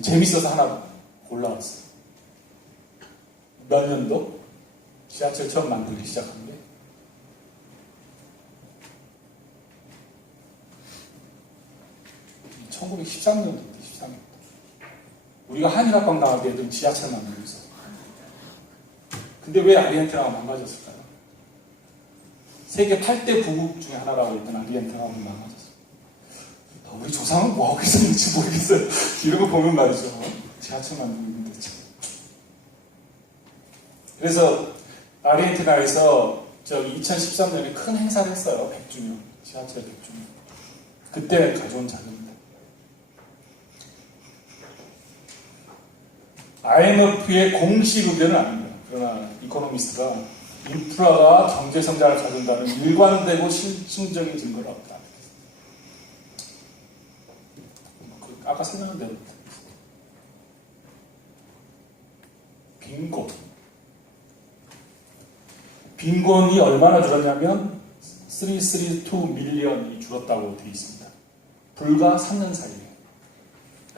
재밌어서 하나 골라왔어요. 몇 년도? 지하철 처음 만들기 시작한 게 1913년도인데 13년도. 우리가 한일합방 나가게 되던 지하철 만들고 있었어요. 근데 왜 아르헨티나가 망가졌을까요? 세계 8대 부국 중에 하나라고 했던 아르헨티나가 망가졌어요. 우리 조상은 뭐하고 있었는지 모르겠어요. 이런 거 보면 말이죠. 지하철 만들고 있는데 참. 그래서 아르헨티나에서 2013년에 큰 행사를 했어요. 100주년. 지하철 100주년. 그때 가져온 자료입니다. IMF의 공식 의견은 아닙니다. 그러나 이코노미스트가 인프라가 경제 성장을 가져온다는 일관되고 실증적인 증거가 없다. 아까 설명한 대로 빈곤이 얼마나 줄었냐면 332 밀리언이 줄었다고 되어 있습니다. 불과 3년 사이에.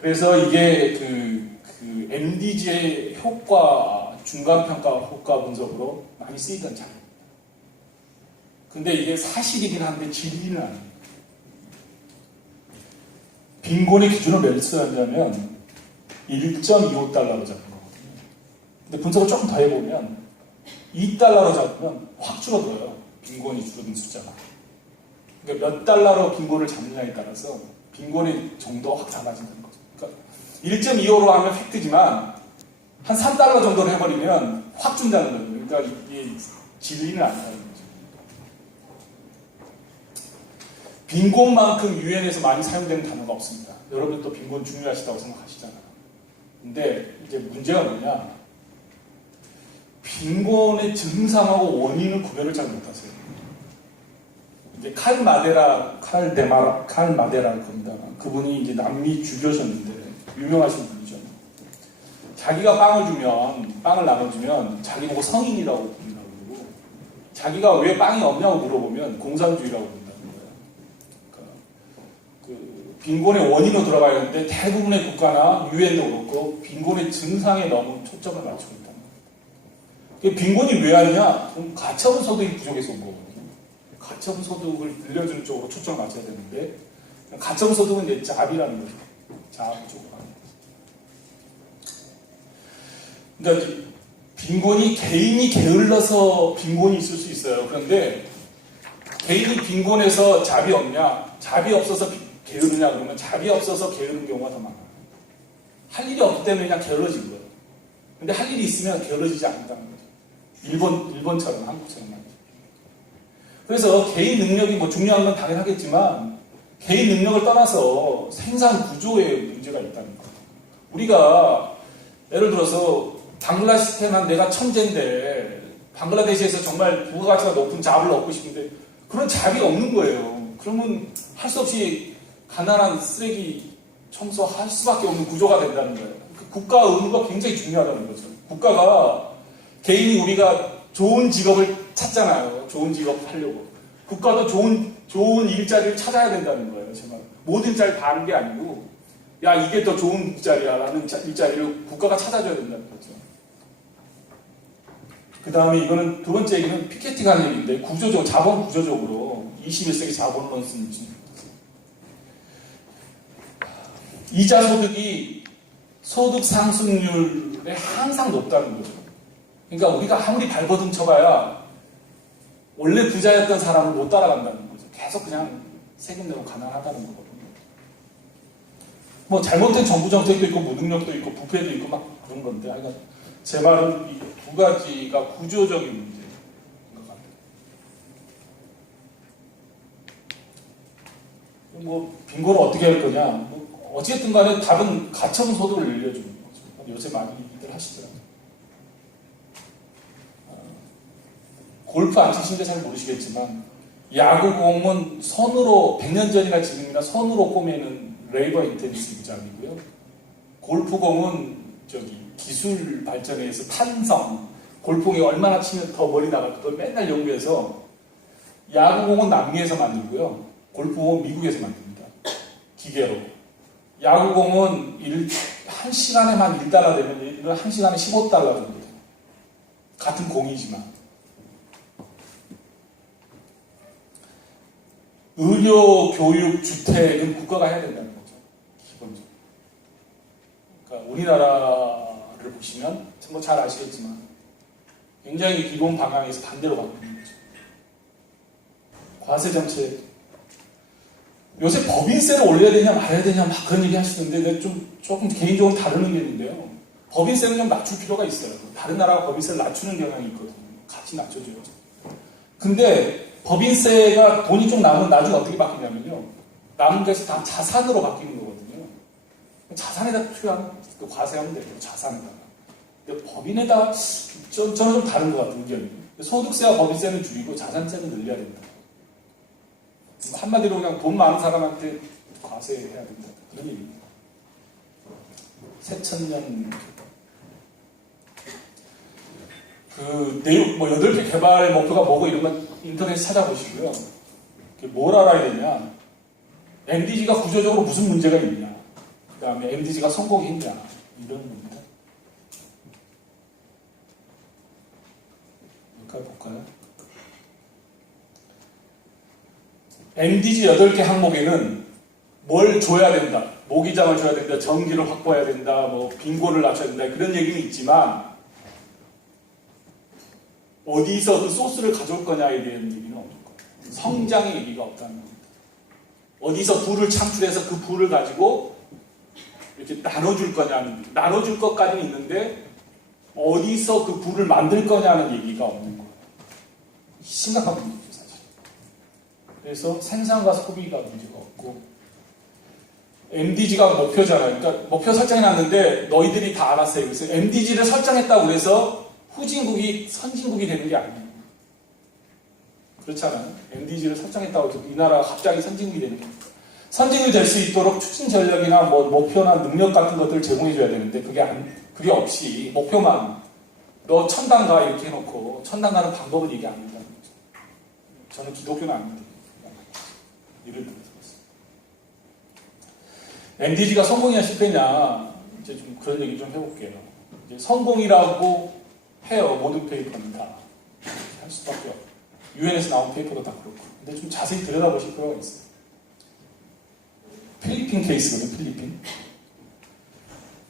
그래서 이게 그 MDG의 효과, 중간평가 효과 분석으로 많이 쓰이던 자료입니다. 근데 이게 사실이긴 한데 진리는 아닙니다. 빈곤의 기준을 몇 쓰였냐면 1.25달러로 잡은 거거든요. 근데 분석을 조금 더 해보면 2달러로 잡으면 확 줄어들어요. 빈곤이 줄어든 숫자가. 그러니까 몇 달러로 빈곤을 잡느냐에 따라서 빈곤의 정도가 확 달라진다는 거죠. 그러니까 1.25로 하면 팩트지만 한 3달러 정도로 해버리면 확 준다는 거예요. 그러니까 이게 진리는 아니라는 거죠. 빈곤만큼 유엔에서 많이 사용되는 단어가 없습니다. 여러분도 빈곤 중요하시다고 생각하시잖아요. 근데 이제 문제가 뭐냐? 빈곤의 증상하고 원인을 구별을 잘 못하세요. 이제 칼 마데라를 겁니다. 그분이 이제 남미 주교셨는데 유명하신 분이죠. 자기가 빵을 나눠주면 자기 보고 성인이라고 부른다고 그러고, 자기가 왜 빵이 없냐고 물어보면 공산주의라고 부른다는 거예요. 그러니까 그 빈곤의 원인으로 들어가야 하는데 대부분의 국가나 유엔도 그렇고 빈곤의 증상에 너무 초점을 맞추고 있다는 거예요. 빈곤이 왜 왔냐? 그럼 가처분 소득이 부족해서 온 거거든요. 가처분 소득을 늘려주는 쪽으로 초점을 맞춰야 되는데, 가처분 소득은 이제 잡이라는 거죠. 잡 쪽으로 가는 거죠. 그러니까 빈곤이 개인이 게을러서 빈곤이 있을 수 있어요. 그런데 개인이 빈곤해서 잡이 없냐? 잡이 없어서 게으르냐? 그러면 잡이 없어서 게으른 경우가 더 많아요. 할 일이 없기 때문에 그냥 게을러진 거예요. 근데 할 일이 있으면 게을러지지 않는다는 거죠. 일본처럼, 한국처럼 말이죠. 그래서 개인 능력이 뭐 중요한 건 당연하겠지만 개인 능력을 떠나서 생산 구조에 문제가 있다는 거예요. 우리가 예를 들어서 방글라데시만 내가 천재인데 방글라데시에서 정말 부가가치가 높은 잡을 얻고 싶은데 그런 잡이 없는 거예요. 그러면 할 수 없이 가난한 쓰레기 청소할 수밖에 없는 구조가 된다는 거예요. 국가 의무가 굉장히 중요하다는 거죠. 국가가 개인이 우리가 좋은 직업을 찾잖아요. 좋은 직업 하려고. 국가도 좋은 일자리를 찾아야 된다는 거예요. 정말 모든 일자리를 다 하는 게 아니고, 야 이게 더 좋은 일자리야 라는 일자리를 국가가 찾아줘야 된다는 거죠. 그 다음에 이거는 두 번째 얘기는 피케티가 하는 얘기인데, 자본 구조적으로 21세기 자본론을 이자 소득이 소득 상승률에 항상 높다는 거죠. 그러니까 우리가 아무리 발버둥 쳐봐야 원래 부자였던 사람을 못 따라간다는 거죠. 계속 그냥 세금 내고 가난하다는 거거든요. 뭐 잘못된 정부 정책도 있고 무능력도 있고 부패도 있고 막 그런 건데, 그러니까 제 말은 이 두 가지가 구조적인 문제인 것 같아요. 뭐 빈곤을 어떻게 할 거냐? 뭐 어쨌든 간에 답은 가처분 소득을 늘려주는 거죠. 요새 많이 얘기들 하시더라고요. 골프 안 치시는데 잘 모르시겠지만 야구공은 손으로 100년 전이나 지금이나 손으로 꼬매는 레이버 인텐시브 잡이고요. 골프공은 기술 발전에 의해서 탄성, 골프공이 얼마나 치면 더 멀리 나갈까 그걸 맨날 연구해서, 야구공은 남미에서 만들고요. 골프공은 미국에서 만듭니다. 기계로. 야구공은 1시간에만 1달러 되면 이건 1시간에 15달러 정도 돼요. 같은 공이지만. 의료, 교육, 주택은 국가가 해야 된다는 거죠. 기본적으로. 그러니까 우리나라를 보시면 뭐 잘 아시겠지만 굉장히 기본 방향에서 반대로 가고 있는 거죠. 과세 정책. 요새 법인세를 올려야 되냐 말아야 되냐 막 그런 얘기 하시는데 조금 개인적으로 다른 의견인데요. 법인세는 좀 낮출 필요가 있어요. 다른 나라가 법인세를 낮추는 경향이 있거든요. 같이 낮춰줘야죠. 근데 법인세가 돈이 좀 남으면 나중에 어떻게 바뀌냐면요. 남은 것이 다 자산으로 바뀌는 거거든요. 자산에다 투여하는, 과세하면 돼요. 자산에다가. 근데 법인에다, 저는 좀 다른 것 같아요. 의견이. 소득세와 법인세는 줄이고 자산세는 늘려야 된다. 한마디로 그냥 돈 많은 사람한테 과세해야 된다. 그런 얘기입니다. 새천년 내용, 8개 개발 목표가 뭐고 이런 건 인터넷 찾아보시고요. 뭘 알아야 되냐. MDG가 구조적으로 무슨 문제가 있냐. 그 다음에 MDG가 성공했냐. 이런 겁니다. 여기까지 볼까요? MDG 8개 항목에는 뭘 줘야 된다. 모기장을 줘야 된다. 전기를 확보해야 된다. 빈곤을 낮춰야 된다. 그런 얘기는 있지만 어디서 그 소스를 가져올 거냐에 대한 얘기는 없는 거예요. 성장의 얘기가 없다는 겁니다. 어디서 부를 창출해서 그 부를 가지고 이렇게 나눠줄 거냐는, 나눠줄 것까지는 있는데 어디서 그 부를 만들 거냐는 얘기가 없는 거예요. 심각한 문제죠, 사실. 그래서 생산과 소비가 문제가 없고, MDG가 목표잖아요. 그러니까 목표 설정해놨는데 너희들이 다 알았어요. 그래서 MDG를 설정했다고 그래서 후진국이 선진국이 되는 게 아니에요. 그렇잖아요. MDG를 설정했다고 해서 이 나라가 갑자기 선진국이 되는 게 아니에요. 선진국이 될 수 있도록 추진 전략이나 목표나 능력 같은 것들을 제공해줘야 되는데 그게 없이 목표만 너 천당 가 이렇게 해놓고 천당 가는 방법을 얘기 안 한다는 거죠. 저는 기독교는 아닌데 예를 들어서 MDG가 성공이냐 실패냐 이제 좀 그런 얘기 좀 해볼게요. 이제 성공이라고 해요. 모든 페이퍼는 다 할 수밖에 없고 유엔에서 나온 페이퍼도 다 그렇고. 근데 좀 자세히 들여다보실 필요가 있어요. 필리핀 케이스거든. 필리핀.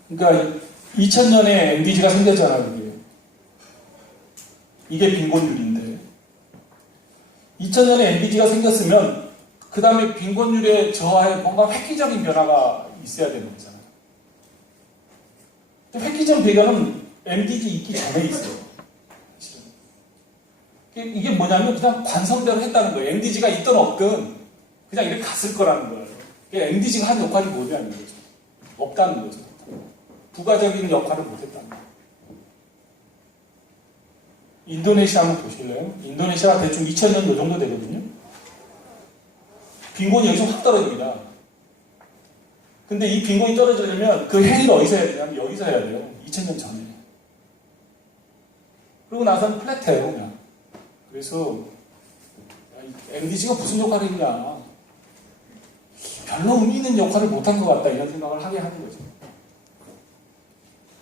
그러니까 2000년에 MDG가 생겼잖아요. 이게 빈곤율인데 2000년에 MDG가 생겼으면 그 다음에 빈곤율의 저하에 뭔가 획기적인 변화가 있어야 되는 거잖아요. 획기적 배경은 MDG 있기 전에 있어요. 이게 뭐냐면 그냥 관성대로 했다는 거예요. MDG가 있든 없든 그냥 이렇게 갔을 거라는 거예요. MDG가 한 역할이 뭐냐는 거죠. 없다는 거죠. 부가적인 역할을 못했다는 거예요. 인도네시아 한번 보실래요? 인도네시아가 대충 2000년 요 정도 되거든요. 빈곤이 여기서 확 떨어집니다. 근데 이 빈곤이 떨어지려면 그 행위를 어디서 해야 되냐면 여기서 해야 돼요. 2000년 전에. 그러고 나서는 플랫해요, 그냥. 그래서 MDG가 무슨 역할을 했냐. 별로 의미 있는 역할을 못한 것 같다. 이런 생각을 하게 하는 거죠.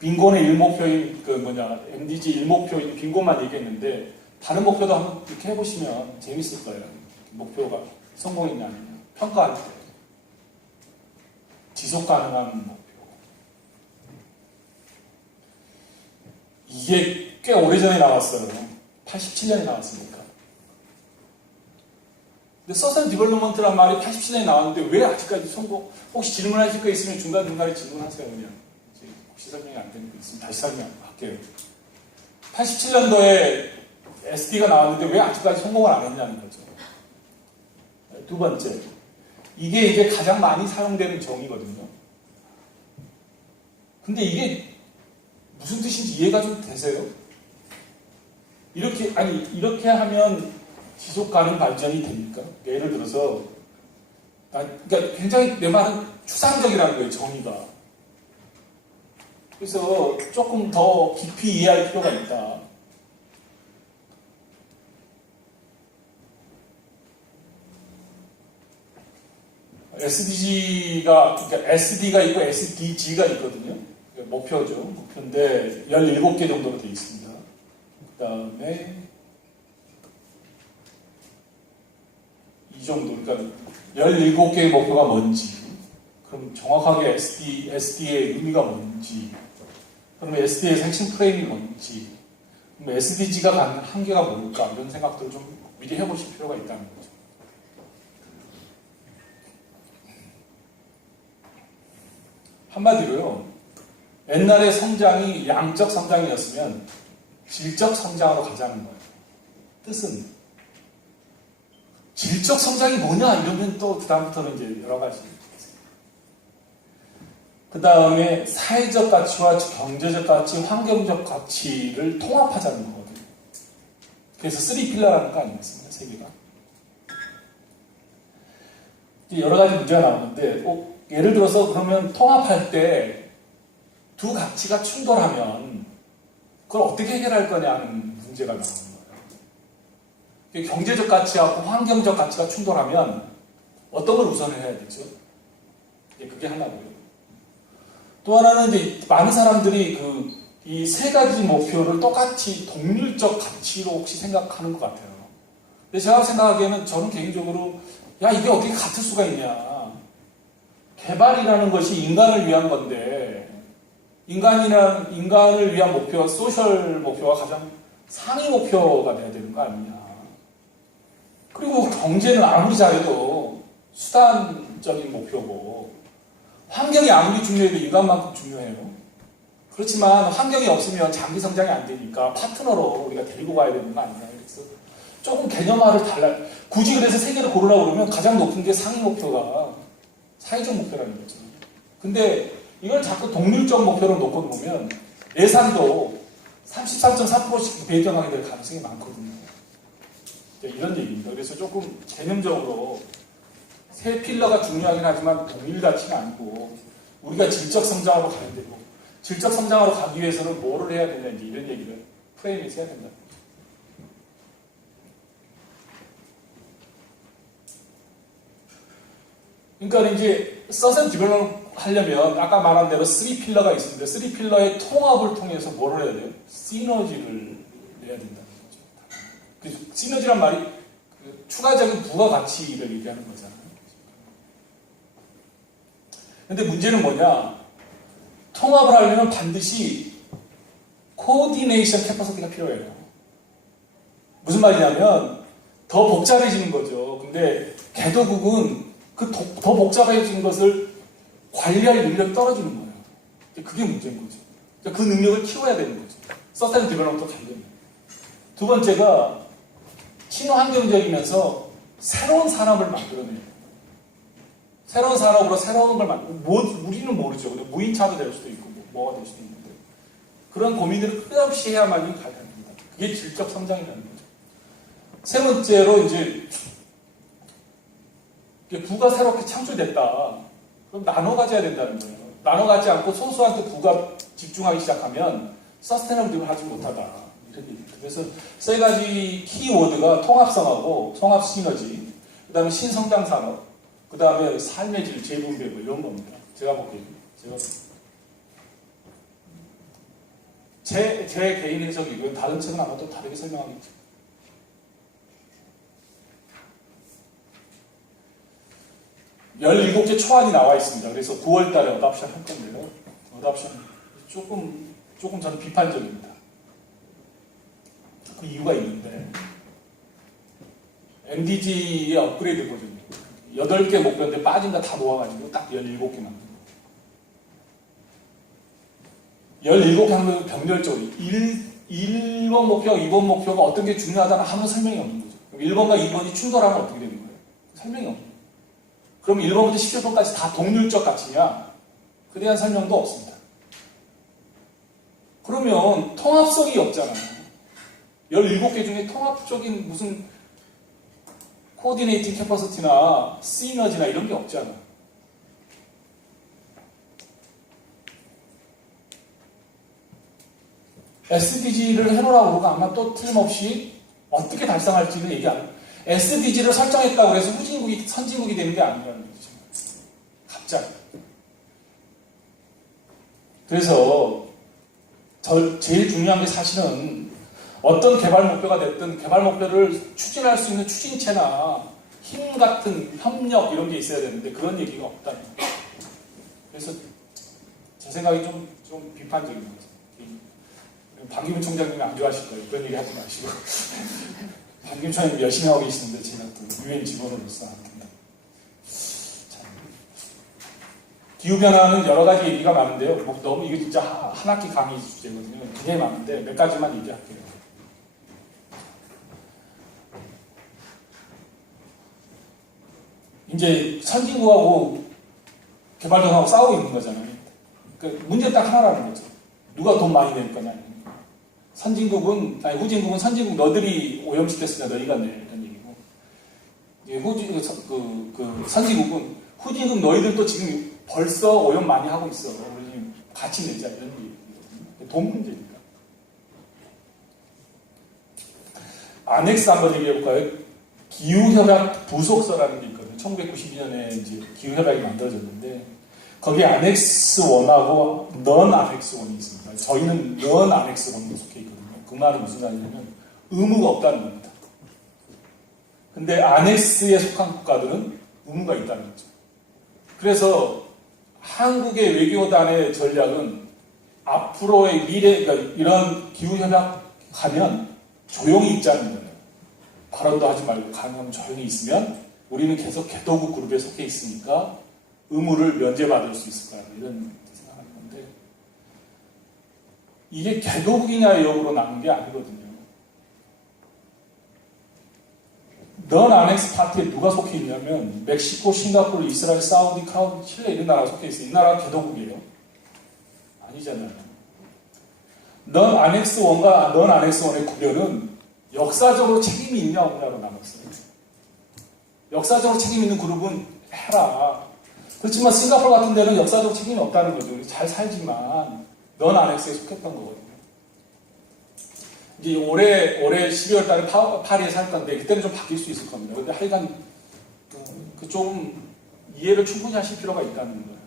빈곤의 일목표인 MDG 일목표인 빈곤만 얘기했는데 다른 목표도 한번 이렇게 해보시면 재밌을 거예요. 목표가 성공했냐 아니냐. 평가할 때. 지속 가능한 목표. 이게 꽤 오래전에 나왔어요. 87년에 나왔으니까. 근데 서선 디벨롭먼트란 말이 87년에 나왔는데 왜 아직까지 성공? 혹시 질문하실 거 있으면 중간중간에 질문하세요. 그냥. 혹시 설명이 안 되는 거 있으면 다시 설명할게요. 87년도에 SD가 나왔는데 왜 아직까지 성공을 안 했냐는 거죠. 두 번째. 이게 이제 가장 많이 사용되는 정의거든요. 근데 이게 무슨 뜻인지 이해가 좀 되세요? 이렇게 하면 지속 가능 발전이 됩니까? 예를 들어서, 그러니까 굉장히 내 말은 추상적이라는 거예요, 정의가. 그래서 조금 더 깊이 이해할 필요가 있다. SDG가, 그러니까 SD가 있고 SDG가 있거든요. 목표죠. 목표인데 17개 정도로 되어 있습니다. 그 다음에 이 정도, 그러니까 17개의 목표가 뭔지, 그럼 정확하게 SD의 의미가 뭔지, 그럼 SD의 핵심 프레임이 뭔지, 그럼 SDG가 갖는 한계가 뭘까, 이런 생각들을 좀 미리 해보실 필요가 있다는 거죠. 한마디로요, 옛날에 성장이 양적 성장이었으면 질적 성장으로 가자는 거예요. 뜻은 질적 성장이 뭐냐 이러면 또 그다음부터는 이제 여러 가지. 그 다음에 사회적 가치와 경제적 가치, 환경적 가치를 통합하자는 거거든요. 그래서 3필러라는 거 아니겠습니까? 세 개가. 여러 가지 문제가 나오는데, 예를 들어서 그러면 통합할 때 두 가치가 충돌하면 그걸 어떻게 해결할 거냐는 문제가 나오는 거예요. 경제적 가치하고 환경적 가치가 충돌하면 어떤 걸 우선해야 되죠? 그게 하나고요. 또 하나는 이제 많은 사람들이 이 세 가지 목표를 똑같이 동률적 가치로 혹시 생각하는 것 같아요. 근데 제가 생각하기에는 저는 개인적으로 야 이게 어떻게 같을 수가 있냐. 개발이라는 것이 인간을 위한 건데 인간을 위한 목표와 소셜 목표가 가장 상위 목표가 돼야 되는 거 아니냐. 그리고 경제는 아무리 잘해도 수단적인 목표고 환경이 아무리 중요해도 인간만큼 중요해요. 그렇지만 환경이 없으면 장기 성장이 안 되니까 파트너로 우리가 데리고 가야 되는 거 아니냐. 그래서 조금 개념화를 굳이 그래서 세 개를 고르라고 그러면 가장 높은 게 상위 목표가 사회적 목표라는 거죠. 근데 이걸 자꾸 동률적 목표로 놓고 보면 예산도 33.4%씩 배정하게 될 가능성이 많거든요. 이런 얘기입니다. 그래서 조금 개념적으로 세 필러가 중요하긴 하지만 동일 가치가 아니고 우리가 질적 성장으로 가야 되고 질적 성장으로 가기 위해서는 뭐를 해야 되는지 이런 얘기를 프레임에서 해야 된다. 그러니까 이제 서센 디벨롭 하려면 아까 말한 대로 3필러가 있습니다. 3필러의 통합을 통해서 뭐를 해야 돼요? 시너지를 내야 된다는 거죠. 그래서 시너지란 말이 추가적인 부가가치를 얘기하는 거잖아요. 근데 문제는 뭐냐? 통합을 하려면 반드시 코디네이션 캐퍼시티가 필요해요. 무슨 말이냐면 더 복잡해지는 거죠. 근데 개도국은 더 복잡해진 것을 관리할 능력이 떨어지는 거예요. 그게 문제인 거죠. 그 능력을 키워야 되는 거죠. 서스테인 디벨롭먼트 관련. 두 번째가 친환경적이면서 새로운 산업을 만들어내요. 새로운 산업으로 새로운 걸 우리는 모르죠. 무인차도 될 수도 있고 뭐가 될 수도 있는데 그런 고민들을 끝없이 해야만이 가능합니다. 그게 질적 성장이라는 거죠. 세 번째로 이제 부가 새롭게 창출됐다. 그럼 나눠 가져야 된다는 거예요. 나눠 가지 않고 소수한테 부가 집중하기 시작하면 서스테너블을 하지 못하다. 이런 얘기입니다. 그래서 세 가지 키워드가 통합성하고 통합 시너지, 그 다음에 신성장 산업, 그 다음에 삶의 질, 재분배 이런 겁니다. 제가 보기에는. 제 개인 해석이고요. 다른 책은 아마 또 다르게 설명하겠죠. (17개) 초안이 나와 있습니다. 그래서 9월달에 어답션 할 건데요. 어답션 조금 저는 비판적입니다. 그 이유가 있는데 MDG의 업그레이드 버전이에요. 8개 목표인데 빠진 거 다 모아가지고 딱 17개 만든 거예요. 17개 하면 병렬적으로 1번 목표, 2번 목표가 어떤 게 중요하다는 아무 설명이 없는 거죠. 1번과 2번이 충돌하면 어떻게 되는 거예요? 설명이 없는 거예요. 그럼 1번부터 11번까지 다 동률적 가치냐? 그에 대한 설명도 없습니다. 그러면 통합성이 없잖아요. 17개 중에 통합적인 무슨 코디네이팅 캐퍼시티나 시너지나 이런 게 없잖아. SDG를 해놓으라고 그러고 아마 또 틀림없이 어떻게 달성할지는 얘기 안 해요. SDG를 설정했다고 해서 후진국이 선진국이 되는 게 아니라는 거죠. 갑자기. 그래서 제일 중요한 게 사실은 어떤 개발 목표가 됐든 개발 목표를 추진할 수 있는 추진체나 힘 같은 협력 이런 게 있어야 되는데 그런 얘기가 없다는 거예요. 그래서 제 생각이 좀 비판적인 거죠. 반기문 총장님이 안 좋아하실 거예요. 그런 얘기 하지 마시고. 반기문 총장님 열심히 하고 계시는데 제가 또 유엔 직원으로서 기후변화는 여러 가지 얘기가 많은데요. 너무 이게 진짜 한 학기 강의 주제거든요. 굉장히 많은데 몇 가지만 얘기할게요. 이제 선진국하고 개발도상하고 싸우고 있는 거잖아요. 그러니까 문제 딱 하나라는 거죠. 누가 돈 많이 낼 거냐. 후진국은 선진국 너희들이 오염시켰으니까 너희가 내 이런 얘기고, 선진국은 후진국 너희들도 지금 벌써 오염 많이 하고 있어. 우리 같이 내자 이런 얘기거든요. 돈 문제니까. 안엑스 한번 얘기해볼까요? 기후협약 부속서라는 게 있거든요. 1992년에 이제 기후협약이 만들어졌는데 거기에 안엑스 1하고 넌 안엑스 1이 있습니다. 저희는 넌 안엑스 1에 속해 있거든요. 그 말은 무슨 말이냐면 의무가 없다는 겁니다. 근데 안엑스에 속한 국가들은 의무가 있다는 거죠. 그래서 한국의 외교단의 전략은 앞으로의 미래, 그러니까 이런 기후협약 가면 조용히 있자는 거예요. 발언도 하지 말고 가능하면 조용히 있으면 우리는 계속 개도국 그룹에 속해 있으니까 의무를 면제받을 수 있을 거야. 이런 생각하는 건데 이게 개도국이냐의 역으로 나눈 게 아니거든요. 넌 안엑스 파티에 누가 속해 있냐면 멕시코, 싱가포르, 이스라엘, 사우디, 카우디, 칠레 이런 나라가 속해 있어요. 이 나라가 개도국이에요. 아니잖아요. 넌 안엑스 1과 넌 안엑스 1의 구별은 역사적으로 책임이 있냐 없냐로 남았어요. 역사적으로 책임 있는 그룹은 해라. 그렇지만 싱가포르 같은 데는 역사적으로 책임이 없다는 거죠. 우리 잘 살지만 넌 안엑스에 속했던 거거든요. 이제 올해 12월 달에 파리에 살 건데 그때는 좀 바뀔 수 있을 겁니다. 근데 하여간 좀 이해를 충분히 하실 필요가 있다는 거예요.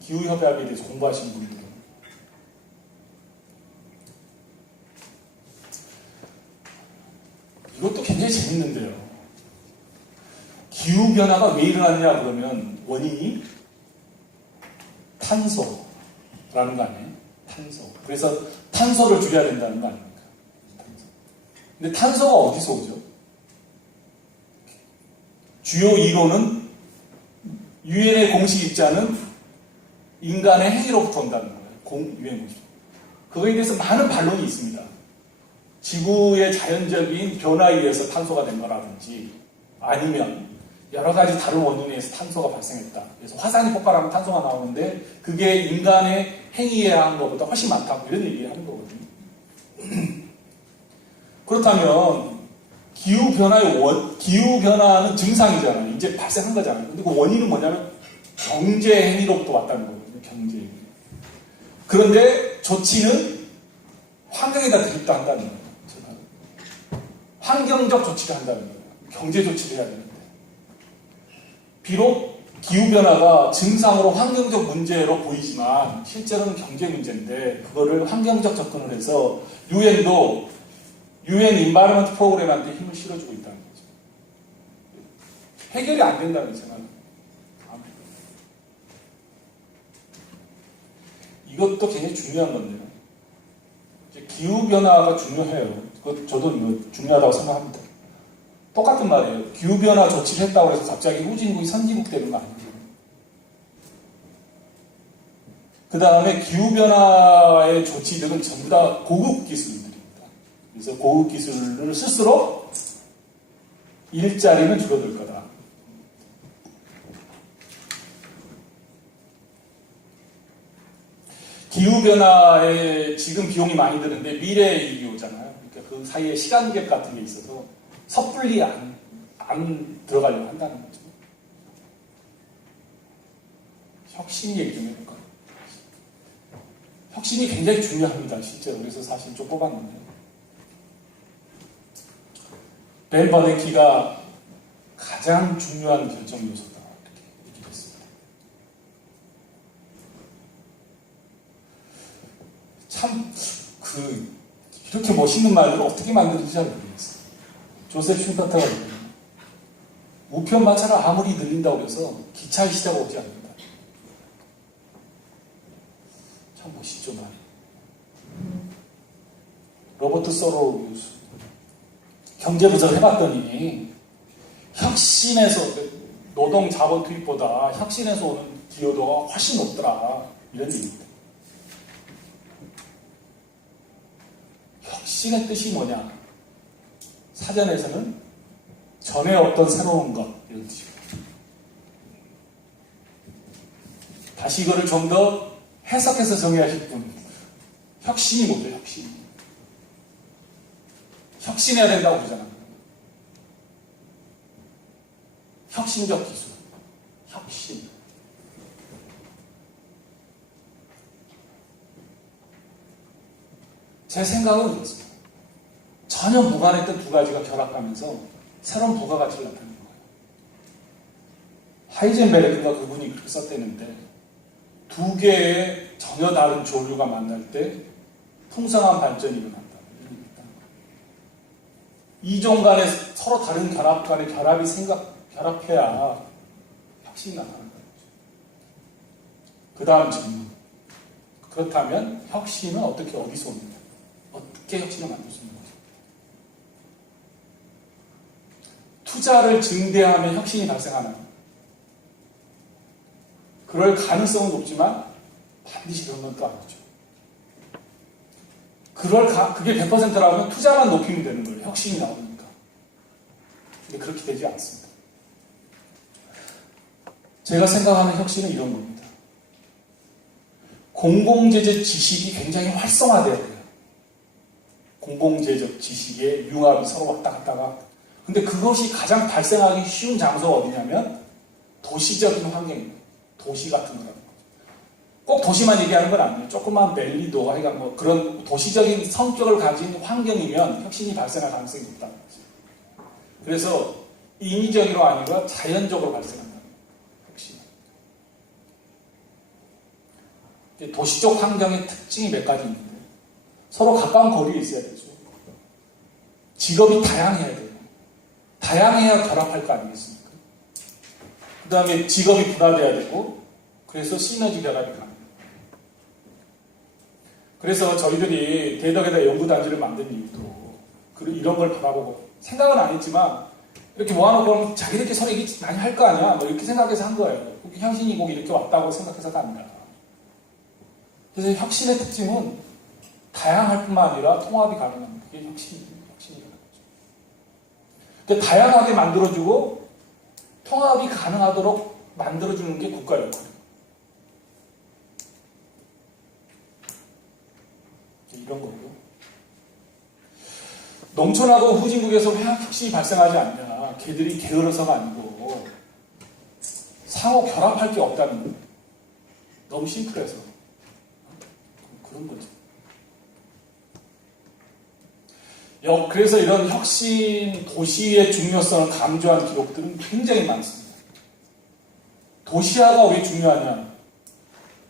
기후협약에 대해서 공부하시는 분들은. 이것도 굉장히 재밌는데요. 기후변화가 왜 일어났냐 그러면 원인이 탄소라는 거 아니에요? 탄소. 그래서 탄소를 줄여야 된다는 거 아닙니까? 근데 탄소가 어디서 오죠? 주요 이론은 유엔의 공식 입자는 인간의 행위로부터 온다는 거예요. 유엔 공식. 그거에 대해서 많은 반론이 있습니다. 지구의 자연적인 변화에 의해서 탄소가 된 거라든지 아니면 여러 가지 다른 원인에 의해서 탄소가 발생했다. 그래서 화산이 폭발하면 탄소가 나오는데 그게 인간의 행위에 한 것보다 훨씬 많다고 이런 얘기를 하는 거거든요. 그렇다면 기후변화는 증상이잖아요. 이제 발생한 거잖아요. 근데 그 원인은 뭐냐면 경제 행위로부터 왔다는 거거든요. 경제 행위. 그런데 조치는 환경에다 드립다 한다는 거예요. 환경적 조치를 한다는 거예요. 경제 조치를 해야 되는데. 비록 기후변화가 증상으로 환경적 문제로 보이지만 실제로는 경제 문제인데 그거를 환경적 접근을 해서 유엔도 유엔 인바이러먼트 프로그램한테 힘을 실어주고 있다는 거죠. 해결이 안 된다는 생각은. 이것도 굉장히 중요한 건데요. 기후변화가 중요해요. 저도 이거 중요하다고 생각합니다. 똑같은 말이에요. 기후변화 조치를 했다고 해서 갑자기 후진국이 선진국 되는 거 아니에요. 그 다음에 기후변화의 조치들은 전부 다 고급 기술들입니다. 그래서 고급 기술을 쓸수록 일자리는 줄어들 거다. 기후변화에 지금 비용이 많이 드는데 미래의 이유잖아요. 그러니까 그 사이에 시간갭 같은 게 있어서 섣불리 안 들어가려고 한다는 거죠. 혁신 얘기 좀 해볼까요? 혁신이 굉장히 중요합니다. 실제로. 그래서 사실 좀 뽑았는데 벤 버네키가 가장 중요한 결정 요소다. 이렇게 얘기를 했습니다. 참 이렇게 멋있는 말을 어떻게 만드는지 잘 모르겠어요. 조셉 슈퍼트가 우편마차를 아무리 늘린다고 해서 기차의 시대가 오지 않는다. 참 멋있죠, 말. 로버트 서로우 교수 경제분석을 해봤더니 혁신에서 노동 자본 투입보다 혁신에서 오는 기여도가 훨씬 높더라, 이런 얘기입니다. 혁신의 뜻이 뭐냐? 사전에서는 전에 없던 새로운 것, 이런 뜻입니다. 다시 이거를 좀 더 해석해서 정의하실 분, 혁신이 뭐죠? 혁신해야 된다고 그러잖아요. 혁신적 기술, 혁신. 제 생각은 그렇습니다. 전혀 무관했던 두 가지가 결합하면서 새로운 부가가치를 나타내는 거예요. 하이젠베르크가 그분이 그렇게 썼대는데 두 개의 전혀 다른 조류가 만날 때 풍성한 발전이 일어난다. 이종 간에 서로 다른 결합 간의 결합해야 혁신이 나타난다. 그 다음 질문. 그렇다면 혁신은 어디서 옵니까? 어떻게 혁신을 만들 수 있는 거죠? 투자를 증대하면 혁신이 발생하나요? 그럴 가능성은 높지만 반드시 그런 건 또 아니죠. 그게 100%라면 투자만 높이면 되는 거예요. 혁신이 나오니까. 근데 그렇게 되지 않습니다. 제가 생각하는 혁신은 이런 겁니다. 공공재적 지식이 굉장히 활성화돼야 돼요. 공공재적 지식의 융합이 서로 왔다 갔다가. 근데 그것이 가장 발생하기 쉬운 장소가 어디냐면 도시적인 환경입니다. 도시 같은 거라는 거죠. 꼭 도시만 얘기하는 건 아니에요. 조그만 밸리도 하여간 뭐 그런 도시적인 성격을 가진 환경이면 혁신이 발생할 가능성이 높다는 거죠. 그래서 인위적으로 아니라 자연적으로 발생한다는 거예요. 혁신. 도시적 환경의 특징이 몇 가지 있는데 서로 가까운 거리에 있어야 되죠. 직업이 다양해야 돼요. 다양해야 결합할 거 아니겠습니까? 그 다음에 직업이 분화돼야 되고 그래서 시너지 결합이 가능해요. 그래서 저희들이 대덕에다 연구단지를 만든 이유도 이런 걸 바라보고 생각은 안 했지만 이렇게 모아놓고 하면 자기들끼리 서로 얘기 많이 할 거 아니야? 뭐 이렇게 생각해서 한 거예요. 혁신이 꼭 이렇게 왔다고 생각해서가 아니라. 그래서 혁신의 특징은 다양할 뿐만 아니라 통합이 가능합니다. 그게 혁신이 가능하죠. 그러니까 다양하게 만들어주고 통합이 가능하도록 만들어주는 게 국가 역할이에요. 이런 거고요. 농촌하고 후진국에서 왜 혁신이 발생하지 않냐. 걔들이 게을러서가 아니고 상호 결합할 게 없다는 거예요. 너무 심플해서. 그런 거죠. 그래서 이런 혁신, 도시의 중요성을 강조한 기록들은 굉장히 많습니다. 도시화가 왜 중요하냐?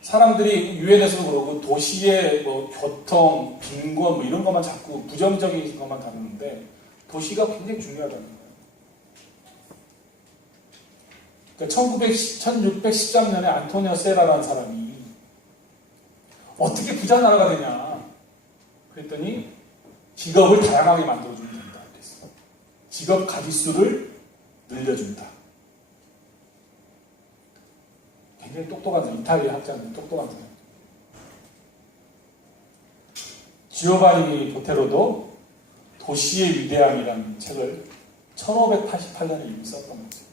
사람들이 유엔에서도 그러고 도시의 뭐 교통, 빈곤 뭐 이런 것만 자꾸 부정적인 것만 다루는데 도시가 굉장히 중요하다는 거예요. 그러니까 1613년에 안토니오 세라라는 사람이 어떻게 부자 나라가 되냐? 그랬더니 직업을 다양하게 만들어주면 된다. 그랬어요. 직업 가짓수를 늘려준다. 굉장히 똑똑한 사람, 이탈리아 학자인데 똑똑한 사람. 지오바니 보테로도 도시의 위대함이라는 책을 1588년에 이미 썼던 거죠.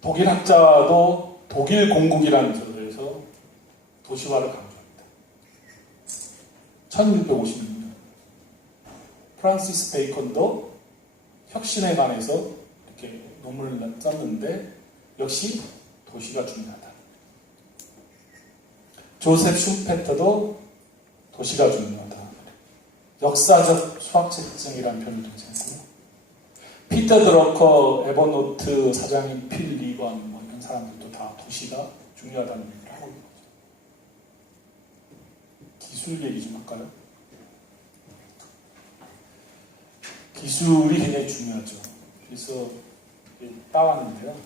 독일 학자도 독일 공국이라는 저에서 도시화를 강조합니다. 1656년 프란시스 베이컨도 혁신에 관해서 이렇게 논문을 썼는데 역시 도시가 중요하다. 조셉 슈페터도 도시가 중요하다. 역사적 수학책증이라는 표현을 등장했고요. 피터 드러커, 에버노트 사장인 필 리건 뭐 이런 사람들도 다 도시가 중요하다는 얘기를 하고 있는 거죠. 기술 얘기 좀 할까요? 기술이 굉장히 중요하죠. 그래서 따왔는데요.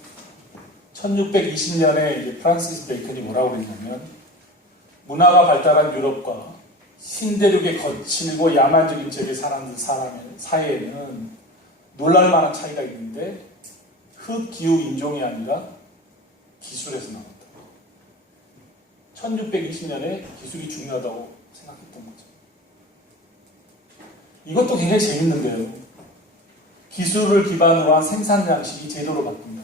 1620년에 이제 프란시스 베이컨이 뭐라고 그랬냐면, 문화가 발달한 유럽과 신대륙의 거칠고 야만적인 지역의 사람들 사이에는 놀랄만한 차이가 있는데 흑기후 인종이 아니라 기술에서 나왔다. 1620년에 기술이 중요하다고 생각했던 거죠. 이것도 굉장히 재밌는데요. 기술을 기반으로 한 생산 양식이 제도로 바꾼다.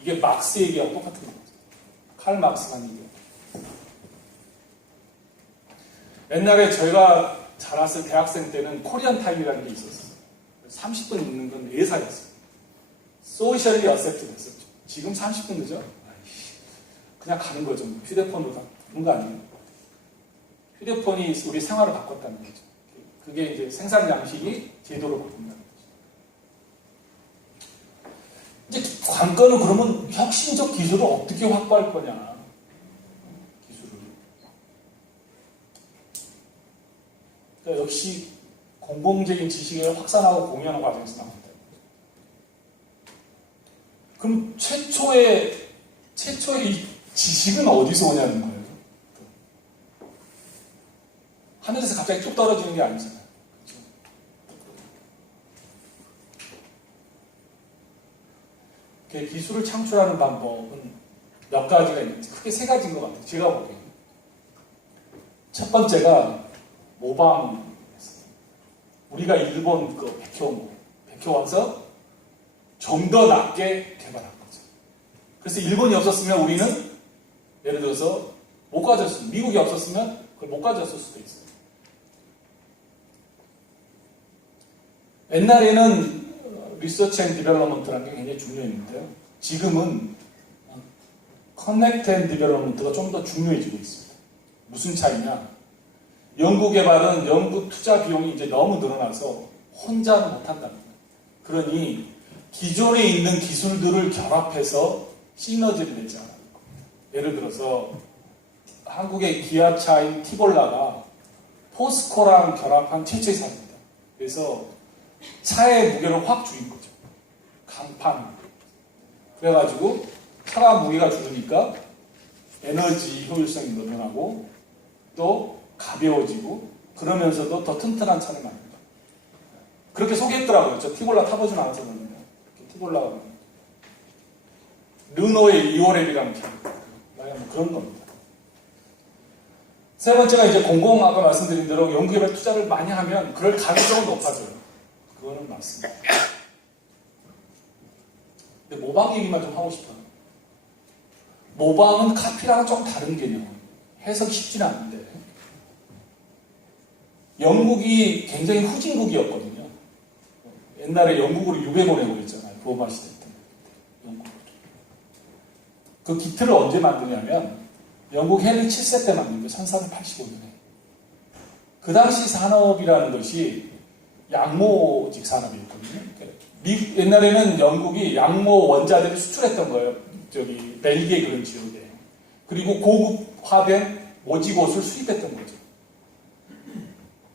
이게 막스 얘기하고 똑같은 거죠. 칼 막스가 한 얘기예요. 옛날에 저희가 자랐을 대학생 때는 코리안 타임이라는 게 있었어요. 30분 있는 건 예사였어요. 소셜리 어셉트 됐었죠. 지금 30분 늦어? 그냥 가는 거죠. 휴대폰으로 다. 그런 거 아니에요. 휴대폰이 우리 생활을 바꿨다는 거죠. 그게 이제 생산 양식이 제도로 바꾼다는 거죠. 이제 관건은 그러면 혁신적 기술을 어떻게 확보할 거냐. 기술을. 그러니까 역시 공공적인 지식을 확산하고 공유하는 과정에서 나옵니다. 그럼 최초의 이 지식은 어디서 오냐는 거예요. 하늘에서 갑자기 쭉 떨어지는 게 아니잖아요. 그렇죠? 기술을 창출하는 방법은 몇 가지가 있는지 크게 세 가지인 것 같아요. 제가 보기에는. 첫 번째가 모방이었어요. 우리가 일본 그 백효 와서 좀 더 낮게 개발한 거죠. 그래서 일본이 없었으면 우리는 예를 들어서 못 가졌어요. 미국이 없었으면 그걸 못 가졌을 수도 있어요. 옛날에는 리서치 앤 디벨롭먼트라는 게 굉장히 중요했는데요. 지금은 커넥트 앤 디벨롭먼트가 좀 더 중요해지고 있습니다. 무슨 차이냐? 연구 개발은 연구 투자 비용이 이제 너무 늘어나서 혼자는 못한답니다. 그러니 기존에 있는 기술들을 결합해서 시너지를 내자. 예를 들어서 한국의 기아차인 티볼라가 포스코랑 결합한 최초의 사입니다. 그래서 차의 무게를 확 줄인 거죠. 강판. 그래가지고 차가 무게가 줄으니까 에너지 효율성이 늘어나고 또 가벼워지고 그러면서도 더 튼튼한 차를 만든다. 그렇게 소개했더라고요. 저 티볼라 타보진 않았었는데 티볼라가 르노의 리오렐이라는 차. 뭐 그런 겁니다. 세 번째가 이제 아까 말씀드린 대로 연구개발 투자를 많이 하면 그럴 가능성은 높아져요. 그거는 맞습니다. 근데 모방 얘기만 좀 하고 싶어요. 모방은 카피랑은 좀 다른 개념. 해석이 쉽지는 않은데 영국이 굉장히 후진국이었거든요. 옛날에 영국으로 유배 보내고 그랬잖아요. 로마 시대 때. 영국으로. 그 기틀을 언제 만드냐면 영국 헨리 7세 때 만든 거예요. 1485년에. 그 당시 산업이라는 것이 양모직 산업이었거든요. 옛날에는 영국이 양모 원자재를 수출했던 거예요. 벨기에 그런 지역에. 그리고 고급화된 모직옷을 수입했던 거죠.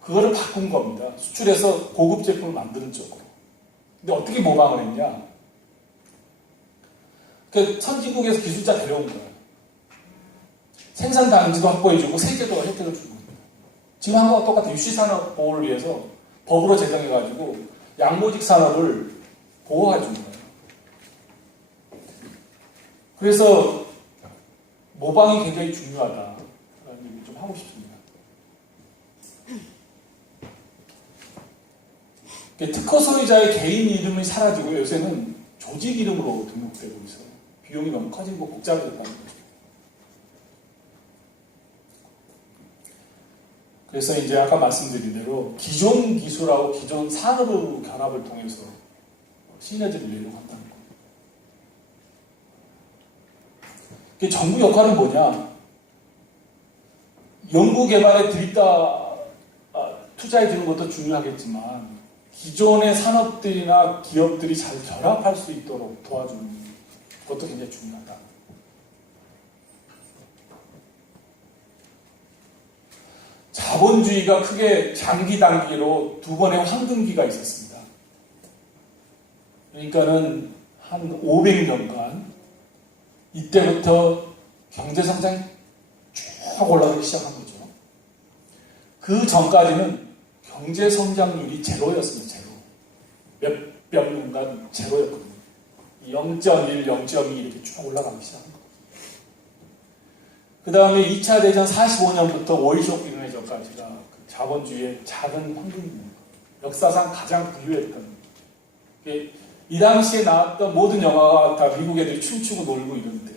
그거를 바꾼 겁니다. 수출해서 고급 제품을 만드는 쪽으로. 근데 어떻게 모방을 했냐? 그 선진국에서 기술자 데려온 거예요. 생산 단지도 확보해주고 세제도 혜택을 주고 있습니다. 지금 한국과 똑같아요. 유시산업 보호를 위해서 법으로 제정해가지고 양모직 산업을 보호해준 거예요. 그래서 모방이 굉장히 중요하다라는 얘기 좀 하고 싶습니다. 특허 소유자의 개인 이름이 사라지고 요새는 조직 이름으로 등록되고 있어요. 비용이 너무 커지고 복잡해졌다는 거죠. 그래서 이제 아까 말씀드린 대로 기존 기술하고 기존 산업의 결합을 통해서 시너지를 내려고 한다는 거예요. 정부 역할은 뭐냐? 연구 개발에 투자해 주는 것도 중요하겠지만 기존의 산업들이나 기업들이 잘 결합할 수 있도록 도와주는 것도 굉장히 중요하다. 자본주의가 크게 장기 단기로 두 번의 황금기가 있었습니다. 그러니까는 한 500년간 이때부터 경제성장이 쭉 올라가기 시작한 거죠. 그 전까지는 경제성장률이 제로였습니다. 제로. 몇 년간 제로였거든요. 0.1, 0.2 이렇게 쭉 올라가기 시작한 거예요. 그 다음에 2차 대전 45년부터 오일쇼크 일어나기 전까지가 그 자본주의의 작은 황금기입니다. 역사상 가장 부유했던. 이 당시에 나왔던 모든 영화가 다 미국 애들이 춤추고 놀고 이러는데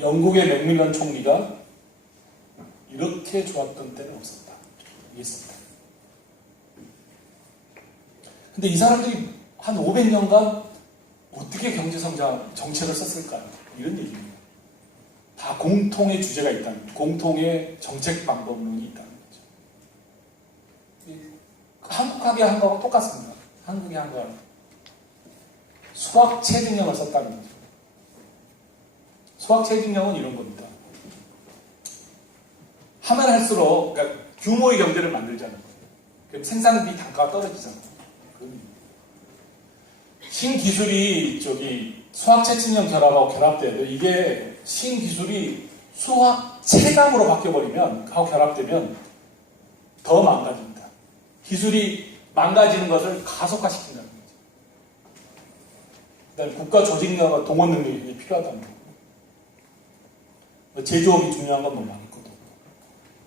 영국의 맥밀런 총리가 이렇게 좋았던 때는 없었다. 이해했습니다. 근데 이 사람들이 한 500년간 어떻게 경제성장 정책을 썼을까요? 이런 얘기입니다. 다 공통의 주제가 있다는 거죠. 공통의 정책 방법론이 있다는 거죠. 한국학이 한 거하고 똑같습니다. 한국이 한 거하고. 수학 체증형을 썼다는 거죠. 수학 체증형은 이런 겁니다. 하면 할수록 그러니까 규모의 경제를 만들자는 거예요. 그럼 생산비 단가가 떨어지잖아요. 신기술이 수학 체증형 결합하고 결합돼도 이게 신기술이 수학 체감으로 바뀌어버리면 하고 결합되면 더 망가집니다. 기술이 망가지는 것을 가속화시킨다는 거죠. 그다음에 국가 조직력과 동원 능력이 필요하다는 거고. 제조업이 중요한 건 너무 많거든.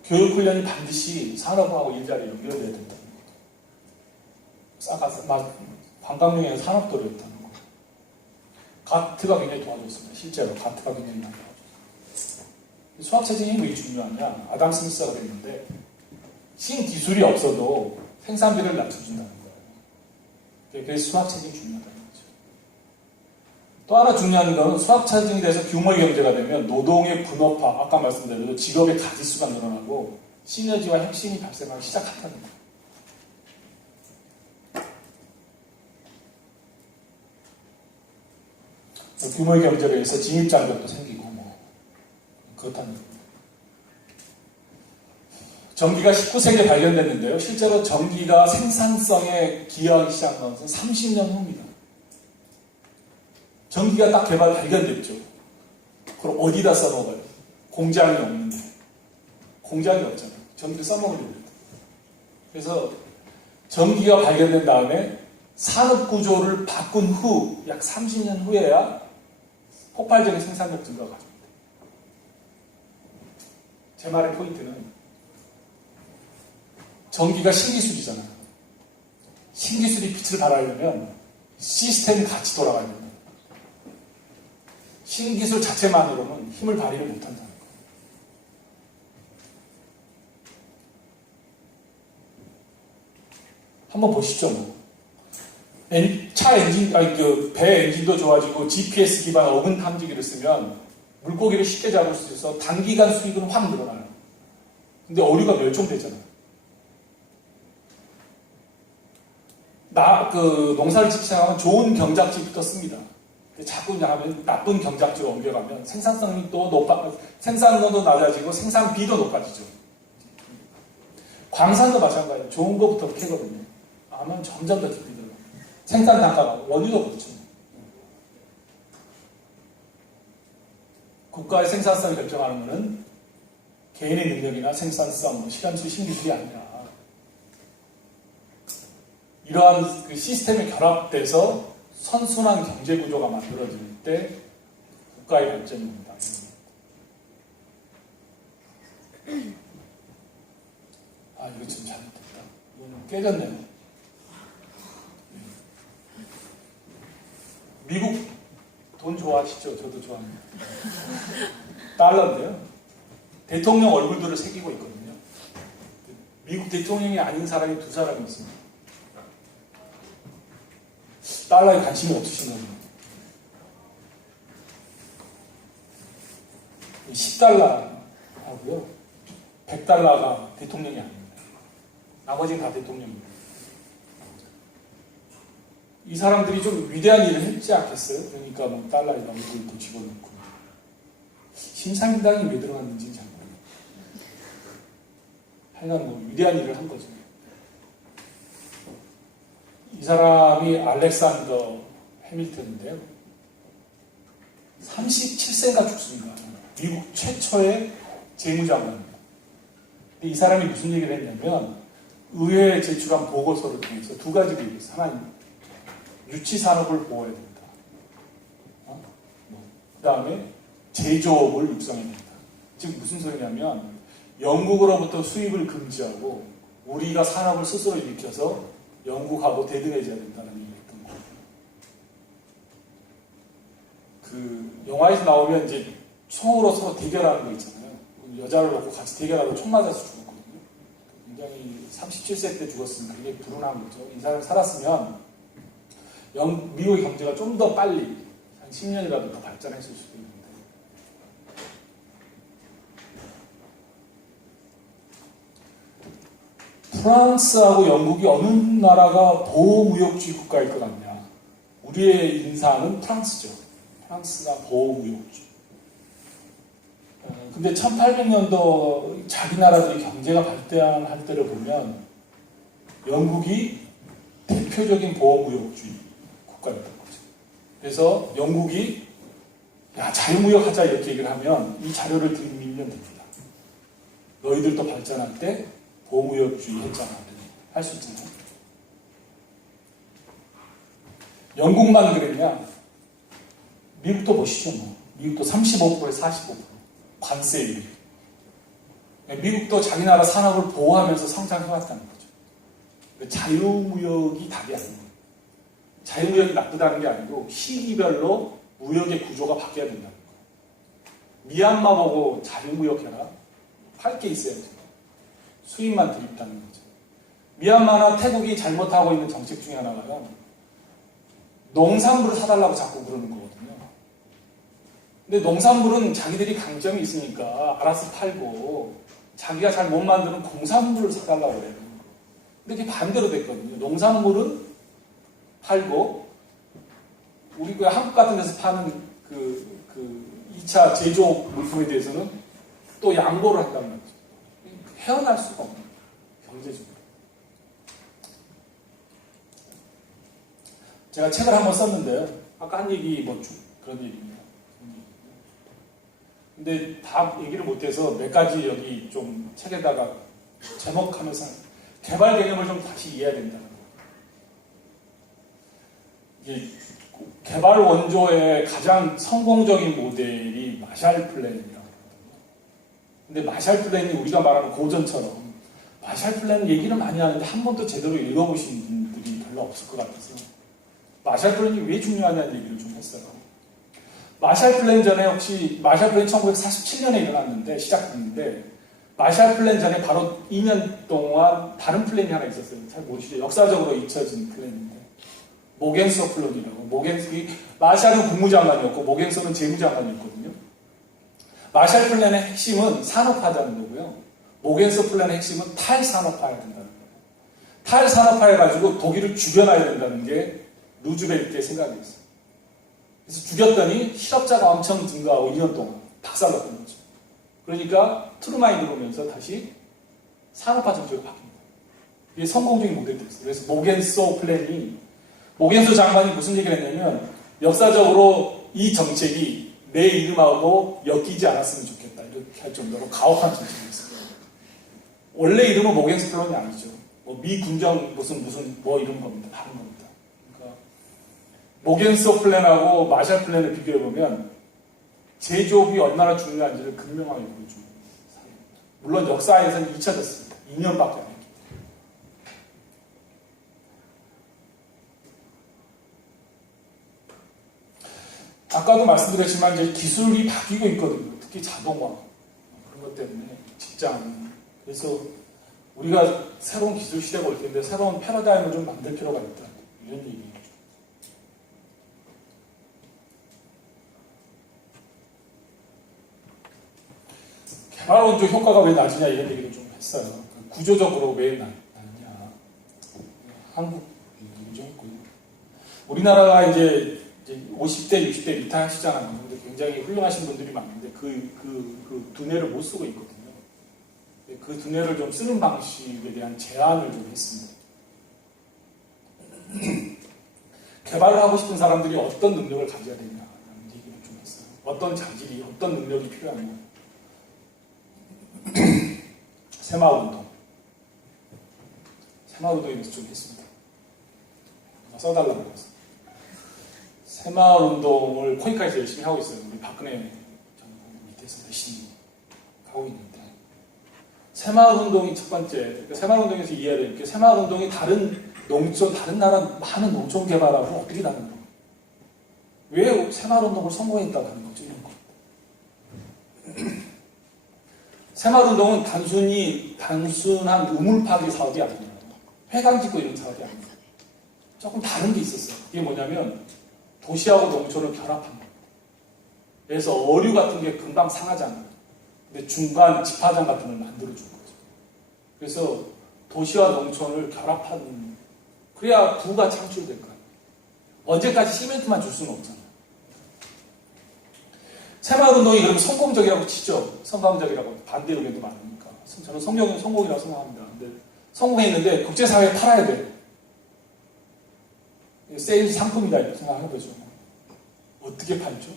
교육훈련이 반드시 산업하고 일자리에 연결돼야 된다는 거죠. 관광용의 산업도로였다는 거. 가트가 굉장히 도와줬습니다. 실제로 가트가 굉장히 많이 도와줬어요. 수학체증이 왜 중요하냐? 아담 스미스가 그랬는데 신기술이 없어도 생산비를 낮춰준다는 거예요. 그래서 수학체증이 중요하다는 거죠. 또 하나 중요한 건 수학체증이 돼서 규모의 경제가 되면 노동의 분업화, 아까 말씀드린 대로 직업의 가짓수가 늘어나고 시너지와 혁신이 발생하기 시작한다는 거예요. 규모의 경제로 해서 진입장벽도 생기고 그렇다는 겁니다. 전기가 19세기에 발견됐는데요. 실제로 전기가 생산성에 기여하기 시작한 것은 30년 후입니다. 전기가 딱 발견됐죠. 그럼 어디다 써먹어요? 공장이 없는데. 공장이 없잖아요. 전기를 써먹으려고. 그래서 전기가 발견된 다음에 산업구조를 바꾼 후, 약 30년 후에야 폭발적인 생산력 증가가 가져옵니다. 제 말의 포인트는 전기가 신기술이잖아요. 신기술이 빛을 발하려면 시스템이 같이 돌아가야 됩니다. 신기술 자체만으로는 힘을 발휘를 못한다는 거예요. 한번 보시죠. 배 엔진도 좋아지고 GPS 기반 어군 탐지기를 쓰면 물고기를 쉽게 잡을 수 있어서 단기간 수익은 확 늘어나요. 근데 어류가 멸종되잖아요. 농사를 짓기 시작하면 좋은 경작지부터 씁니다. 자꾸 하면 나쁜 경작지로 옮겨가면 생산성이 생산도도 낮아지고 생산비도 높아지죠. 광산도 마찬가지예요. 좋은 것부터 캐거든요. 아마 점점 더 깊이 들어요. 생산 단가가 원유도 그렇죠. 국가의 생산성을 결정하는 것은 개인의 능력이나 생산성, 실험실 신기술이 아니라 이러한 그 시스템에 결합돼서 선순환 경제 구조가 만들어질 때 국가의 발전입니다. 이거 지금 잘못됐다. 이거는 깨졌네요. 미국 돈 좋아하시죠? 저도 좋아합니다. 달러인데요. 대통령 얼굴들을 새기고 있거든요. 미국 대통령이 아닌 사람이 두 사람이 있습니다. 달러에 관심이 없으신 거죠. 10달러 하고요. 100달러가 대통령이 아닙니다. 나머지는 다 대통령입니다. 이 사람들이 좀 위대한 일을 했지 않겠어요? 그러니까 달러에 얼굴도 집어넣고 신사임당이 왜 들어갔는지는 잘 모르겠어요. 하여간 뭐 위대한 일을 한 거죠. 이 사람이 알렉산더 해밀턴인데요. 37세가 죽습니다. 미국 최초의 재무장관입니다. 근데 이 사람이 무슨 얘기를 했냐면 의회에 제출한 보고서를 통해서 두 가지를 얘기했어요. 하나는 유치산업을 보호해야 된다. 그 다음에 제조업을 육성해야 된다. 지금 무슨 소리냐면 영국으로부터 수입을 금지하고 우리가 산업을 스스로 일으켜서 영국하고 대등해져야 된다는 얘기를 했던 거예요. 그 영화에서 나오면 이제 총으로 서로 대결하는 거 있잖아요. 여자를 놓고 같이 대결하고 총 맞아서 죽었거든요. 굉장히 37세 때 죽었으니까 굉장히 불운한 거죠. 이 사람이 살았으면 미국의 경제가 좀 더 빨리 한 10년이라도 더 발전했을 수도 있는데 프랑스하고 영국이 어느 나라가 보호무역주의 국가일 것 같냐. 우리의 인사는 프랑스죠. 프랑스가 보호무역주의. 근데 1800년도 자기 나라들이 경제가 발달할 때를 보면 영국이 대표적인 보호무역주의 국가였던 거죠. 그래서 영국이 야 자유무역하자 이렇게 얘기를 하면 이 자료를 들이밀면 됩니다. 너희들도 발전할 때 보호무역주의 했잖아. 할 수 있잖아요. 영국만 그랬냐? 미국도 보시죠. 뭐. 미국도 35%에 45%. 관세율이. 미국도 자기 나라 산업을 보호하면서 성장해왔다는 거죠. 자유무역이 답이 아닌 거예요. 자유무역이 나쁘다는 게 아니고 시기별로 무역의 구조가 바뀌어야 된다는 거예요. 미얀마 보고 자유무역해라. 할 게 있어야죠. 수입만 드립다는 거죠. 미얀마나 태국이 잘못하고 있는 정책 중에 하나가요. 농산물을 사달라고 자꾸 그러는 거거든요. 근데 농산물은 자기들이 강점이 있으니까 알아서 팔고 자기가 잘 못 만드는 공산물을 사달라고 그래요. 근데 그게 반대로 됐거든요. 농산물은 팔고 우리 그 한국 같은 데서 파는 그 2차 제조업 물품에 대해서는 또 양보를 한단 말이죠. 헤어날 수가 없는 경제적으로. 제가 책을 한번 썼는데요. 아까 한 얘기 뭐 그런 얘기입니다. 근데 다 얘기를 못해서 몇 가지 여기 좀 책에다가 제목하면서 개발 개념을 좀 다시 이해해야 된다는 거예요. 이게 개발 원조의 가장 성공적인 모델이 마샬 플랜이라고. 근데 마샬 플랜이 우리가 말하는 고전처럼 마샬 플랜 얘기는 많이 하는데 한 번도 제대로 읽어보신 분들이 별로 없을 것 같아서 마샬 플랜이 왜 중요하냐는 얘기를 좀 했어요. 마샬 플랜 전에 혹시 마샬 플랜이 1947년에 일어났는데 시작됐는데 마샬 플랜 전에 바로 2년 동안 다른 플랜이 하나 있었어요. 잘 모르시죠? 역사적으로 잊혀진 플랜인데 모겐소 플랜이라고. 마샬은 국무장관이었고 모겐소는 재무장관이었거든요. 마샬 플랜의 핵심은 산업화하자는 거고요. 모겐소 플랜의 핵심은 탈산업화해야 된다는 거예요. 탈산업화해가지고 독일을 죽여놔야 된다는 게 루즈벨트의 생각이었어요. 그래서 죽였더니 실업자가 엄청 증가하고 2년 동안 박살났던 거죠. 그러니까 트루만이 들어오면서 다시 산업화 정책으로 바뀝니다. 이게 성공적인 모델이 됐어요. 그래서 모겐소 플랜이 모겐소 장관이 무슨 얘기를 했냐면 역사적으로 이 정책이 내 이름하고 엮이지 않았으면 좋겠다. 이렇게 할 정도로 가혹한 정책이었어요. 원래 이름은 모겐소 플랜이 아니죠. 뭐 미군정 무슨 뭐 이런 겁니다. 다른 겁니다. 그러니까 모겐소 플랜하고 마샬 플랜을 비교해보면 제조업이 얼마나 중요한지를 극명하게 보여줍니다. 물론 역사에서는 잊혀졌습니다. 2년밖에 안 했기 때문에. 아까도 말씀드렸지만 이제 기술이 바뀌고 있거든요. 특히 자동화 그런 것 때문에 직장. 그래서 우리가 새로운 기술 시대가 올 텐데 새로운 패러다임을 좀 만들 필요가 있다. 이런 얘기예요. 개발 원조 효과가 왜 낮으냐 이런 얘기를 좀 했어요. 구조적으로 왜 낮냐. 한국 얘기 좀 했고요. 우리나라가 이제 이제 50대, 60대 리타이어 하시잖아요. 근데 굉장히 훌륭하신 분들이 많은데 그 두뇌를 못 쓰고 있거든요. 그 두뇌를 좀 쓰는 방식에 대한 제안을 좀 했습니다. 개발을 하고 싶은 사람들이 어떤 능력을 가져야 되냐라는 얘기를 좀 했어요. 어떤 자질이, 어떤 능력이 필요하냐. 새마을운동. 새마을운동에 대해서 좀 했습니다. 써달라고 했어요. 새마을운동을 코이카에서 열심히 하고 있어요. 우리 박근혜 정부 밑에서 열심히 하고 있는데 새마을운동이 첫 번째, 그러니까 새마을운동에서 이해해야 되는 게 새마을운동이 다른 농촌, 다른 나라 많은 농촌 개발하고 어떻게 다른 거예요? 왜 새마을운동을 성공했다고 하는 거죠? 이런 거. 새마을운동은 단순한 우물 파기 사업이 아니에요. 회관 짓고 이런 사업이 아니에요. 조금 다른 게 있었어요. 이게 뭐냐면 도시하고 농촌을 결합한 거예요. 그래서 어류 같은 게 금방 상하잖아요. 근데 중간 집화장 같은 걸 만들어준 거죠. 그래서 도시와 농촌을 결합한, 그래야 부가 창출될 거예요. 언제까지 시멘트만 줄 수는 없잖아요. 새마을운동이 그러면 성공적이라고 치죠. 성공적이라고 반대 의견도 많으니까. 저는 성공이라고 생각합니다. 근데 성공했는데 국제사회에 팔아야 돼요. 세일즈 상품이다 이렇게 생각해보죠. 어떻게 팔죠?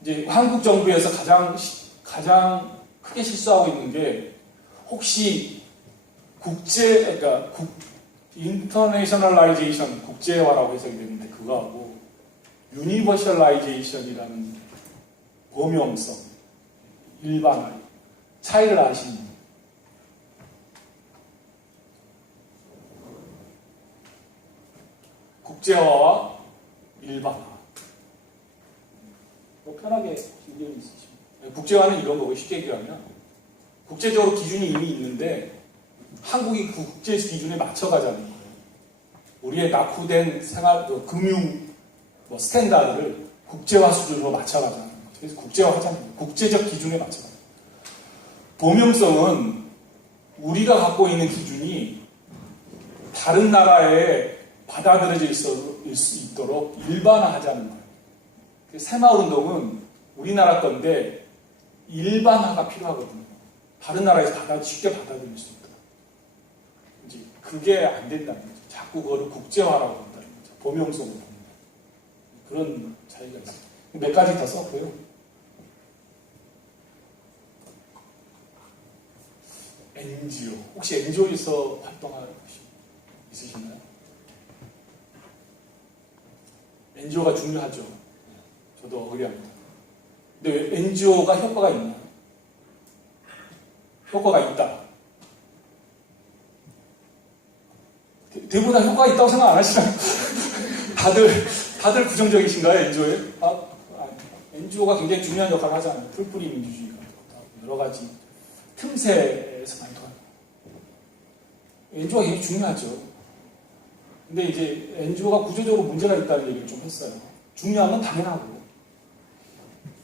이제 한국 정부에서 가장 크게 실수하고 있는 게 혹시 그러니까 인터내셔널라이제이션, 국제화라고 해석이 되는데 그거하고 유니버셜라이제이션이라는 범용성, 일반화 차이를 아시는 국제화와 일반화. 뭐 편하게 의견이 있으시면. 국제화는 이런 거고 쉽게 얘기하면 국제적으로 기준이 이미 있는데 한국이 그 국제 기준에 맞춰가자는 거예요. 우리의 낙후된 금융 스탠다드를 국제화 수준으로 맞춰가자는 거죠. 그래서 국제화하자는 거예요. 국제적 기준에 맞춰가자. 범용성은 우리가 갖고 있는 기준이 다른 나라에 받아들여질 수 있도록 일반화하자는 거예요. 새마을운동은 우리나라 건데 일반화가 필요하거든요. 다른 나라에서 쉽게 받아들일 수 있도록. 이제 그게 안 된다는 거죠. 자꾸 그거를 국제화라고 한다는 거죠. 범용성으로 본다. 그런 차이가 있어요. 몇 가지 더 썼고요. NGO. 혹시 NGO에서 활동할 있으신가요? NGO가 중요하죠. 저도 어그리합니다. 근데 왜 NGO가 효과가 있나? 효과가 있다. 대부분 다 효과가 있다고 생각 안 하시나요? 다들 부정적이신가요, NGO에? NGO가 굉장히 중요한 역할을 하잖아요. 풀뿌리 민주주의가 여러 가지 틈새에서 많이 도와요. NGO가 굉장히 중요하죠. 근데 이제 NGO가 구조적으로 문제가 있다는 얘기를 좀 했어요. 중요한 건 당연하고.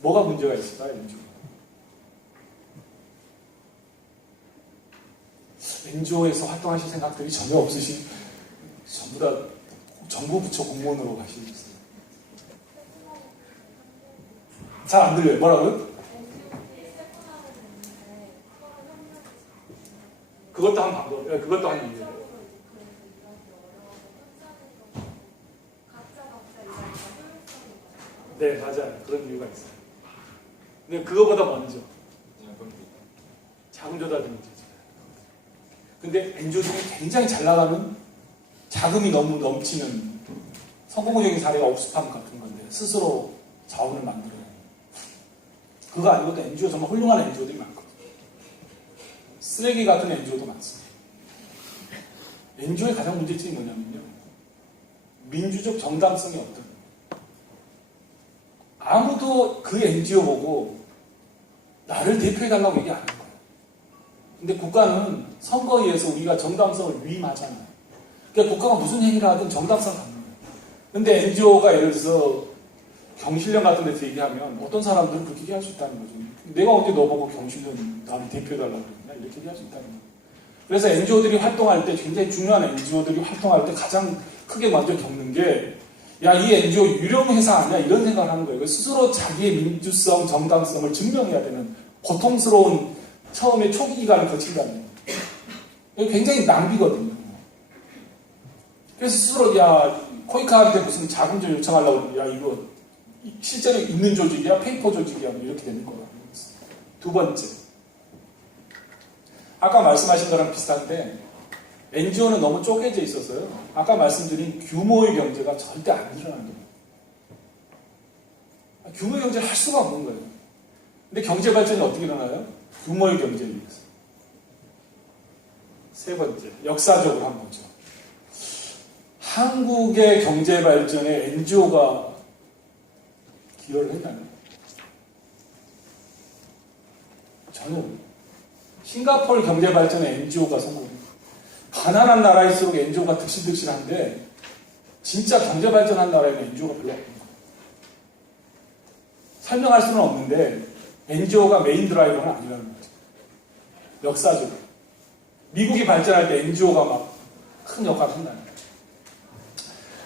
뭐가 문제가 있을까요, NGO? NGO에서 활동하실 생각들이 전혀 없으신, 전부 다 정부 부처 공무원으로 가시겠어요. 잘 안 들려요. 뭐라고요? 그것도 한 방법, 그것도 한 이유예요. 네, 맞아요. 그런 이유가 있어요. 근데 그거보다 먼저 자금 조달 문제죠. 근데 NGO 중에 굉장히 잘 나가는 자금이 너무 넘치는 성공적인 사례가 옥스팜 같은 건데 스스로 자원을 만들어요. 그거 아니고도 NGO 정말 훌륭한 NGO들이 많거든요. 쓰레기 같은 NGO도 많습니다. NGO의 가장 문제점이 뭐냐면요. 민주적 정당성이 없다. 아무도 그 NGO 보고 나를 대표해달라고 얘기 안 할 거예요. 근데 국가는 선거에 의해서 우리가 정당성을 위임하잖아요. 그러니까 국가가 무슨 행위를 하든 정당성을 갖는 거예요. 근데 NGO가 예를 들어서 경실련 같은 데서 얘기하면 어떤 사람들은 그렇게 얘기할 수 있다는 거죠. 내가 언제 너 보고 경실련 나를 대표해달라고 그랬냐 이렇게 얘기할 수 있다는 거예요. 그래서 NGO들이 활동할 때 굉장히 중요한 NGO들이 활동할 때 가장 크게 먼저 겪는 게 야, 이 NGO 유령 회사 아니야? 이런 생각을 하는 거예요. 스스로 자기의 민주성, 정당성을 증명해야 되는 고통스러운 처음에 초기 기간을 거친다는 거예요. 굉장히 낭비거든요. 그래서 스스로 야, 코이카한테 무슨 자금 좀 요청하려고 그러면 야, 이거 실제로 있는 조직이야? 페이퍼 조직이야? 뭐 이렇게 되는 거예요. 두 번째. 아까 말씀하신 거랑 비슷한데 NGO는 너무 쪼개져 있어서요. 아까 말씀드린 규모의 경제가 절대 안 일어나는 거예요. 규모의 경제를 할 수가 없는 거예요. 근데 경제 발전이 어떻게 일어나요? 규모의 경제에 의해서. 세 번째, 역사적으로 한 거죠. 한국의 경제 발전에 NGO가 기여를 했나요? 전혀. 싱가포르 경제 발전에 NGO가 성공해요. 가난한 나라일수록 NGO가 득실득실한데 진짜 경제 발전한 나라에는 NGO가 별로 없는 거예요. 설명할 수는 없는데 NGO가 메인 드라이버는 아니라는 거죠. 역사적으로. 미국이 발전할 때 NGO가 막 큰 역할을 했나요?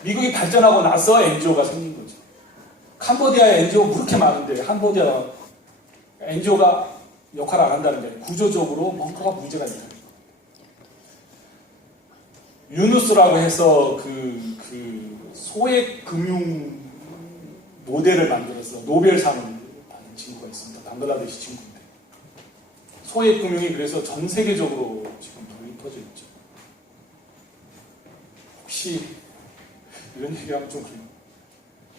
미국이 발전하고 나서 NGO가 생긴 거죠. 캄보디아에 NGO가 그렇게 많은데 캄보디아가 NGO가 역할을 안 한다는 게 구조적으로 뭔가가 문제가 있다. 유누스라고 해서 그 소액 금융 모델을 만들어서 노벨상을 받은 친구가 있습니다. 방글라데시 친구인데 소액 금융이 그래서 전 세계적으로 지금 돈이 퍼져 있죠. 혹시 이런 얘기하면 좀 그래요.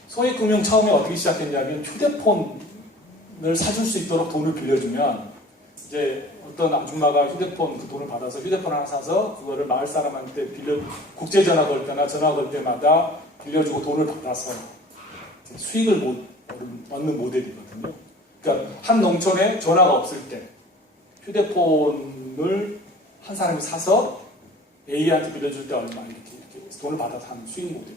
소액 금융 처음에 어떻게 시작했냐면 휴대폰을 사줄 수 있도록 돈을 빌려주면 이제 어떤 아줌마가 휴대폰 그 돈을 받아서 휴대폰 하나 사서 그거를 마을 사람한테 국제 전화 걸 때나 전화 걸 때마다 빌려주고 돈을 받아서 수익을 얻는 모델이거든요. 그러니까 한 농촌에 전화가 없을 때 휴대폰을 한 사람이 사서 A한테 빌려줄 때 얼마 이렇게 돈을 받아서 하는 수익 모델.